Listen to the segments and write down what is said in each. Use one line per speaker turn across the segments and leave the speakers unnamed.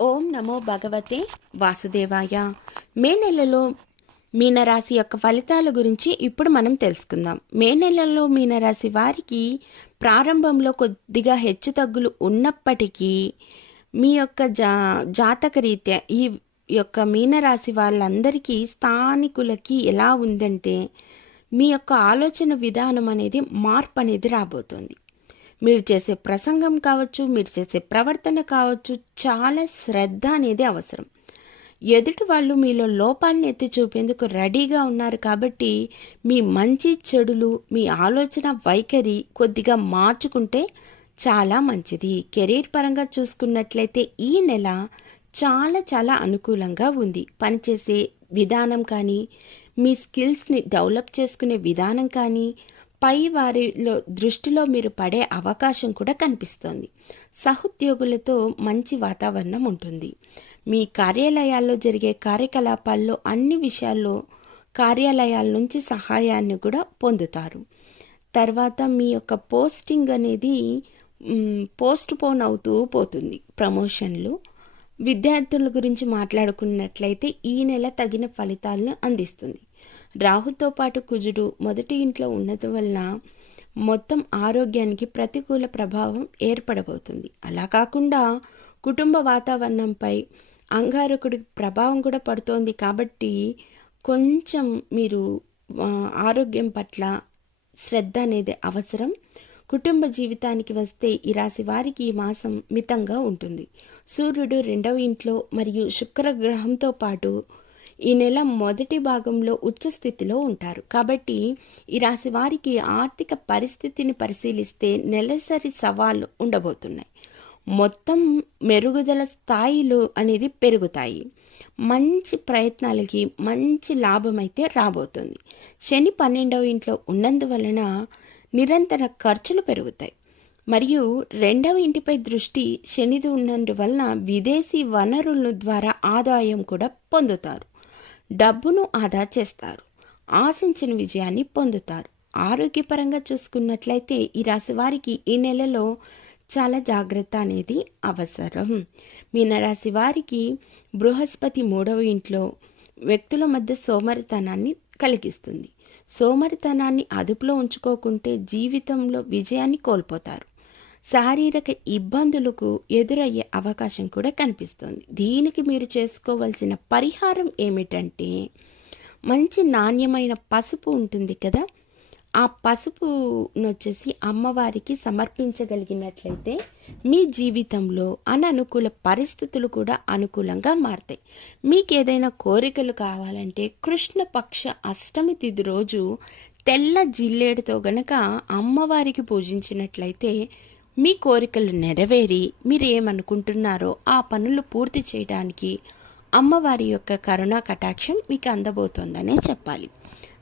ఓం నమో భగవతే వాసుదేవాయ. మే నెలలో మీనరాశి యొక్క ఫలితాల గురించి ఇప్పుడు మనం తెలుసుకుందాం. మే నెలలో మీనరాశి వారికి ప్రారంభంలో కొద్దిగా హెచ్చుతగ్గులు ఉన్నప్పటికీ మీ యొక్క జా జాతక రీత్యా ఈ యొక్క మీనరాశి వాళ్ళందరికీ స్థానికులకి ఎలా ఉందంటే మీ యొక్క ఆలోచన విధానం అనేది మార్పు అనేది రాబోతుంది. మీరు చేసే ప్రసంగం కావచ్చు మీరు చేసే ప్రవర్తన కావచ్చు చాలా శ్రద్ధ అనేది అవసరం. ఎదుటి వాళ్ళు మీలో లోపాలను ఎత్తి చూపేందుకు రెడీగా ఉన్నారు కాబట్టి మీ మంచి చెడులు మీ ఆలోచన వైఖరి కొద్దిగా మార్చుకుంటే చాలా మంచిది. కెరీర్ పరంగా చూసుకున్నట్లయితే ఈ నెల చాలా చాలా అనుకూలంగా ఉంది. పనిచేసే విధానం కానీ మీ స్కిల్స్ని డెవలప్ చేసుకునే విధానం కానీ పై వారిలో దృష్టిలో మీరు పడే అవకాశం కూడా కనిపిస్తోంది. సహోద్యోగులతో మంచి వాతావరణం ఉంటుంది. మీ కార్యాలయాల్లో జరిగే కార్యకలాపాల్లో అన్ని విషయాల్లో కార్యాలయాల నుంచి సహాయాన్ని కూడా పొందుతారు. తర్వాత మీ యొక్క పోస్టింగ్ అనేది పోస్ట్ పోన్ అవుతూ పోతుంది. ప్రమోషన్లు. విద్యార్థుల గురించి మాట్లాడుకున్నట్లయితే ఈ నెల తగిన ఫలితాలను అందిస్తుంది. రాహుతో పాటు కుజుడు మొదటి ఇంట్లో ఉన్నది వలన మొత్తం ఆరోగ్యానికి ప్రతికూల ప్రభావం ఏర్పడబోతుంది. అలా కాకుండా కుటుంబ వాతావరణంపై అంగారకుడి ప్రభావం కూడా పడుతోంది కాబట్టి కొంచెం మీరు ఆరోగ్యం పట్ల శ్రద్ధ అనేది అవసరం. కుటుంబ జీవితానికి వస్తే ఈ రాశి వారికి ఈ మాసం మితంగా ఉంటుంది. సూర్యుడు రెండవ ఇంట్లో మరియు శుక్రగ్రహంతో పాటు ఈ నెల మొదటి భాగంలో ఉచ్చ స్థితిలో ఉంటారు. కాబట్టి ఈ రాశి వారికి ఆర్థిక పరిస్థితిని పరిశీలిస్తే నెలసరి సవాళ్ళు ఉండబోతున్నాయి. మొత్తం మెరుగుదల స్థాయిలు అనేది పెరుగుతాయి. మంచి ప్రయత్నాలకి మంచి లాభం అయితే రాబోతుంది. శని పన్నెండవ ఇంట్లో ఉన్నందువలన నిరంతర ఖర్చులు పెరుగుతాయి. మరియు రెండవ ఇంటిపై దృష్టి శనిది ఉన్నందువలన విదేశీ వనరుల ద్వారా ఆదాయం కూడా పొందుతారు. డబ్బును ఆదా చేస్తారు. ఆశించిన విజయాన్ని పొందుతారు. ఆరోగ్యపరంగా చూసుకున్నట్లయితే ఈ రాశి వారికి ఈ నెలలో చాలా జాగ్రత్త అనేది అవసరం. మీనరాశి వారికి బృహస్పతి మూడవ ఇంట్లో వ్యక్తుల మధ్య సోమరితనాన్ని కలిగిస్తుంది. సోమరితనాన్ని అదుపులో ఉంచుకోకుంటే జీవితంలో విజయాన్ని కోల్పోతారు. శారీరక ఇబ్బందులకు ఎదురయ్యే అవకాశం కూడా కనిపిస్తుంది. దీనికి మీరు చేసుకోవాల్సిన పరిహారం ఏమిటంటే మంచి నాణ్యమైన పసుపు ఉంటుంది కదా ఆ పసుపును వచ్చేసి అమ్మవారికి సమర్పించగలిగినట్లయితే మీ జీవితంలో అననుకూల పరిస్థితులు కూడా అనుకూలంగా మారుతాయి. మీకు ఏదైనా కోరికలు కావాలంటే కృష్ణపక్ష అష్టమి తిథి రోజు తెల్ల జిల్లేడుతో గనక అమ్మవారికి పూజించినట్లయితే మీ కోరికలు నెరవేరి మీరు ఏమనుకుంటున్నారో ఆ పనులు పూర్తి చేయడానికి అమ్మవారి యొక్క కరుణా కటాక్షం మీకు అందబోతోందనే చెప్పాలి.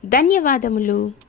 ధన్యవాదములు.